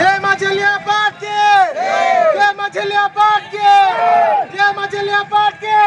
जय मछलिया पाट के, जय मछलिया पाट के, जय मछलिया पाट के।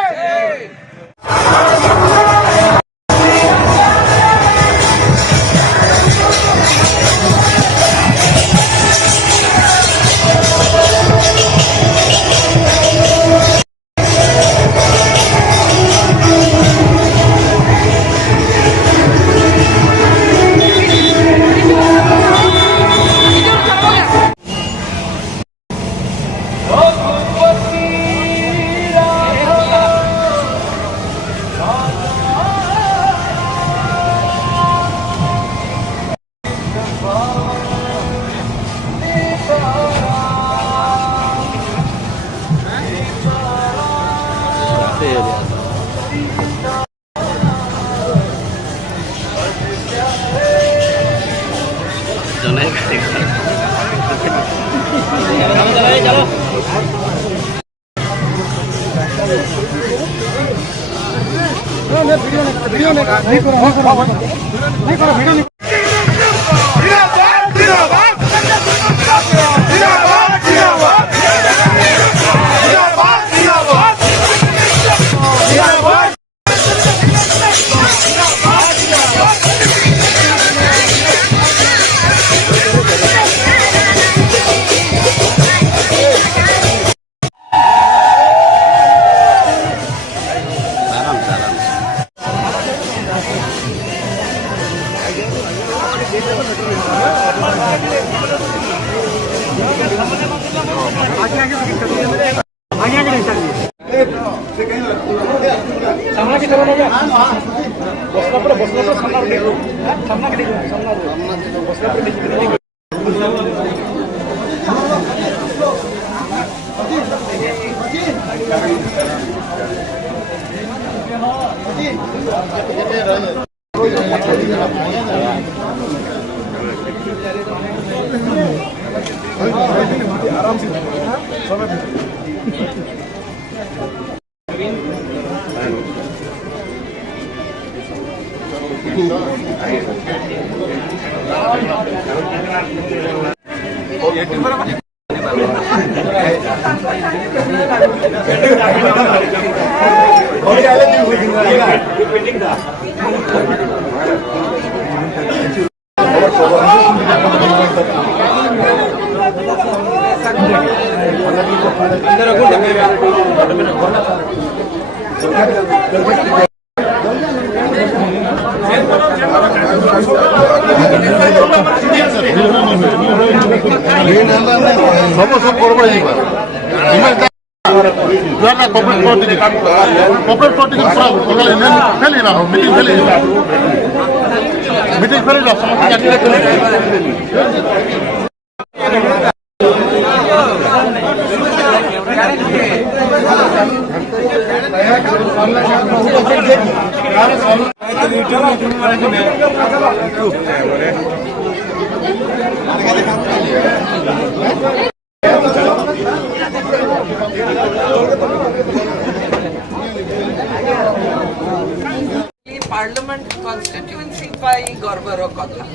पार्लियामेंट कॉन्स्टिट्यूएंसी पाई गर्वर कथा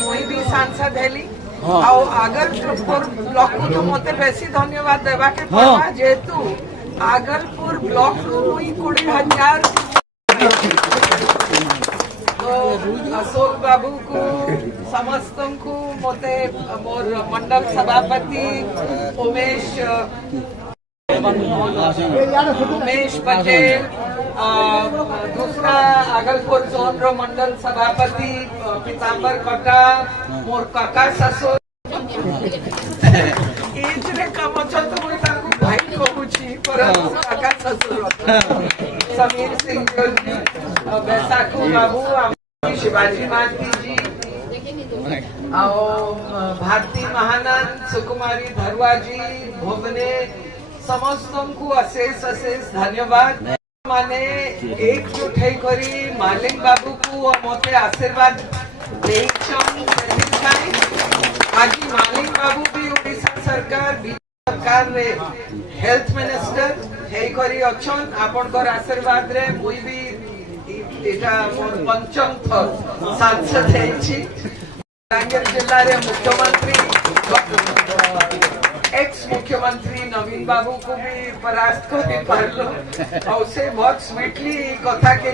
मुई भी सांसद हेली आगलपुर ब्लॉक को मते बेसी धन्यवाद देवा के पड़वा जेतु आगलपुर ब्लॉक रू मुई 20,000 तो अशोक बाबू को समस्त को मते मोर मंडल सभापति उमेश पटेल दूसरा आगलपुर जोन रो मंडल सभापति पीतांबर कटा मोर काका ससुर एजरे काम चलतो मुई ताकू भाई कहूची पर काका ससुर समीर सिंह जी बैसाखू बाबू शिवाजी मानती जी भारती महानंद सुकुमारी धरवा जी भोगने समस्त को अशेष अशेष धन्यवाद माने एकजुट करी मालिक बाबू को मते आशीर्वाद आज मालिक बाबू भी ओडिशा सरकार रे हेल्थ मिनिस्टर करी अछन आपनकर आशीर्वाद रे मुई भी एटा मोर पंचम थर सांसद हेछि बलांगीर जिल्ला रे मुख्यमंत्री एक्स मुख्यमंत्री नवीन बाबू को भी परास्त कर पारलो और से बहुत स्वीटली कथा के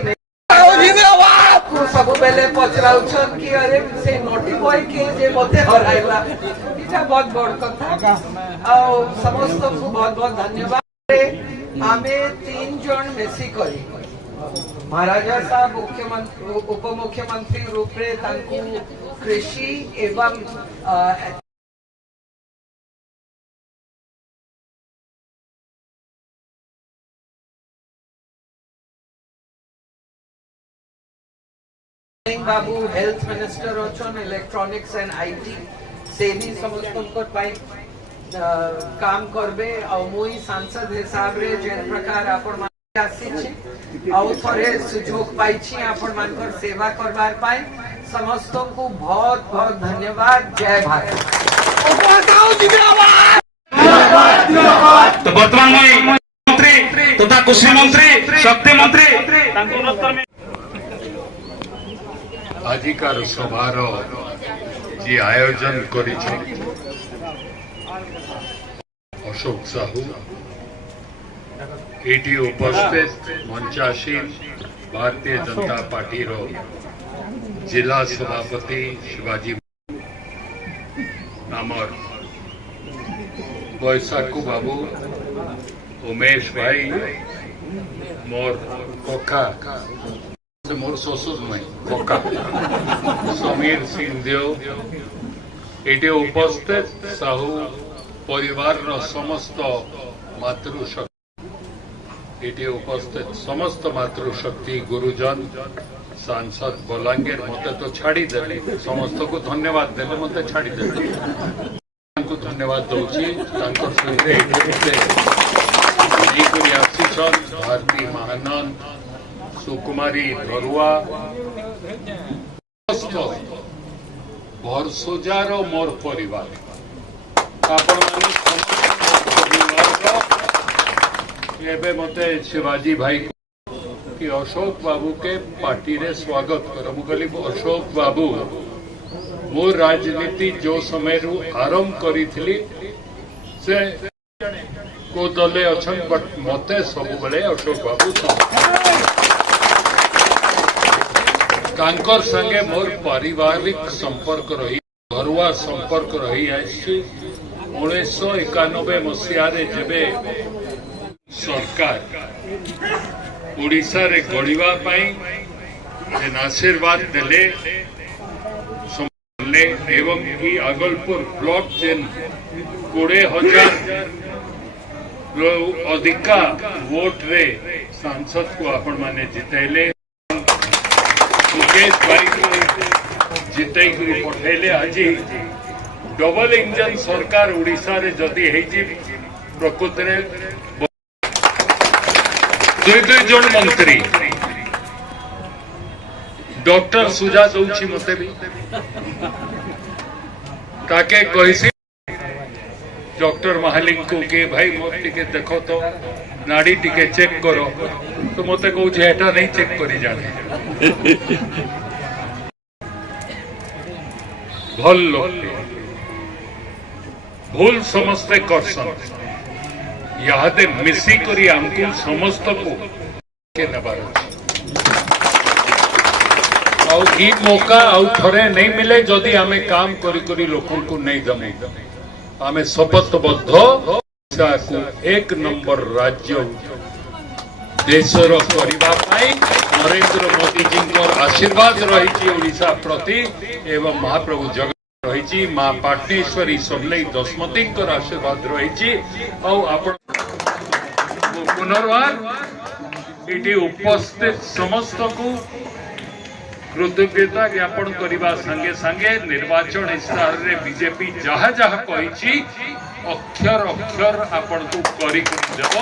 को सब बेले पचराउछन कि अरे से नोटी बॉय के जे मते हराइला इटा बहुत बड़ कथा और समस्त को बहुत बहुत धन्यवाद। आमे 3 जन मेसी करी महाराजा साहब मुख्यमंत्री उप मुख्यमंत्री रूप रे तांकु कृषि एवं बाबू हेल्थ मिनिस्टर अछन इलेक्ट्रॉनिक्स एंड आईटी से भी समस्त काम करबे और मुई सांसद हिसाब रे जेन प्रकार आपण मान आसी छी और थोड़े सुजोग पाई छी आपण मानकर सेवा करबार पाई समस्त को बहुत बहुत धन्यवाद। जय भारत। तो वर्तमान मंत्री तथा कृषि मंत्री शक्ति मंत्री आजिकार सभार जी आयोजन कर अशोक साहू एटी उपस्थित मंचासीन भारतीय जनता पार्टी जिला सभापति शिवाजी नामर बैसाखू बाबू उमेश भाई मोर कका मोर ससुर नहीं कका समीर सिंहदेव एटे उपस्थित साहू परिवार समस्त मातृशक्ति एटे उपस्थित समस्त मातृशक्ति गुरुजन सांसद बलांगीर मत तो छाड़ी देले समस्त को धन्यवाद देले मत छाड़ी देले धन्यवाद दौची भारती महानंद सुकुमारी धरुआ भरसोजार मोर परिवार मते शिवाजी भाई कि अशोक बाबू के पार्टी रे स्वागत कर मुझे अशोक बाबू मो राजनीति जो समय आरंभ करी से को दले अच्छन बट मते सब बेले अशोक बाबू कांकर संगे मोर पारिवारिक संपर्क रही घरुआ संपर्क रही आसी 1991 मसीह जेबे सरकार ओडिशा रे गढ़िबा पई जेन आशीर्वाद देले एवं ई आगलपुर ब्लॉक जेन 20,000 अधिका वोट रे सांसद को आपण माने जितैले मुकेश भाई को जितई पठेले आज डबल इंजन सरकार ओडिशा रे जदि हेजी प्रकृत रे दुई जन मंत्री डॉक्टर सुजा दौची मते भी ताके कहिसी डॉक्टर महालिंग को के भाई मोर टिके देखो तो नाड़ी टिके चेक करो तो मते कहू एटा नहीं चेक करी जाने भल लोग भूल समस्ते करसन यादे मिसी करी हमको समस्त को के नबार ई मौका आउ थरे नहीं मिले जदि आमे काम करी करी लोकन को नहीं दमे आमे शपथबद्ध को 1 नंबर राज्य देशर करबा पाई नरेंद्र मोदी जी आशीर्वाद रही ओडिशा प्रति एवं महाप्रभु जगत रही मां पाटनेश्वरी समलई दशमती आशीर्वाद रही पुनर्वार ये उपस्थित समस्त को कृतज्ञता ज्ञापन करने संगे संगे निर्वाचन इस्ताहार रे बीजेपी जहा जहा कही अक्षर अक्षर आपण को करी देव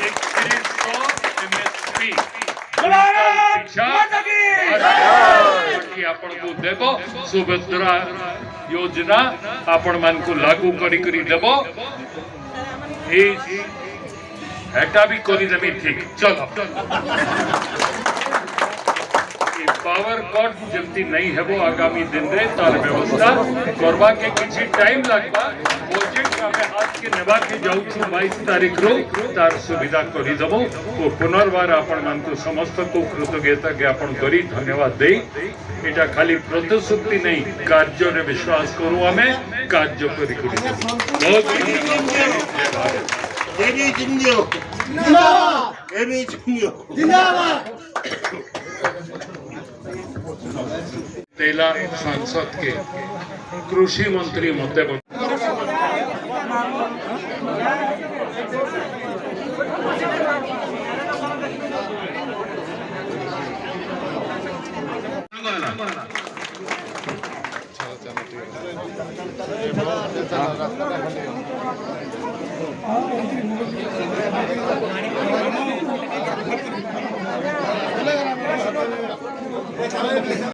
3100 MSP आपण को देव सुभद्रा योजना आपण मान को लागू करी देव एटा भी करी देबी ठीक चलो पावर कट जमती नहीं है वो आगामी दिन रे तार व्यवस्था करवा के किसी टाइम लगवा प्रोजेक्ट हमें हाथ के नेबा के जाऊँ 22 तारीख रो तार सुविधा करी दबो वो पुनर्बार आपण मान को समस्त को कृतज्ञता ज्ञापन करी धन्यवाद दे एटा खाली प्रतिश्रुति नहीं कार्य रे विश्वास करू हमें कार्य करी बहुत देवी जिंदियो देवी जिंदियो तेला सांसद के कृषि मंत्री मते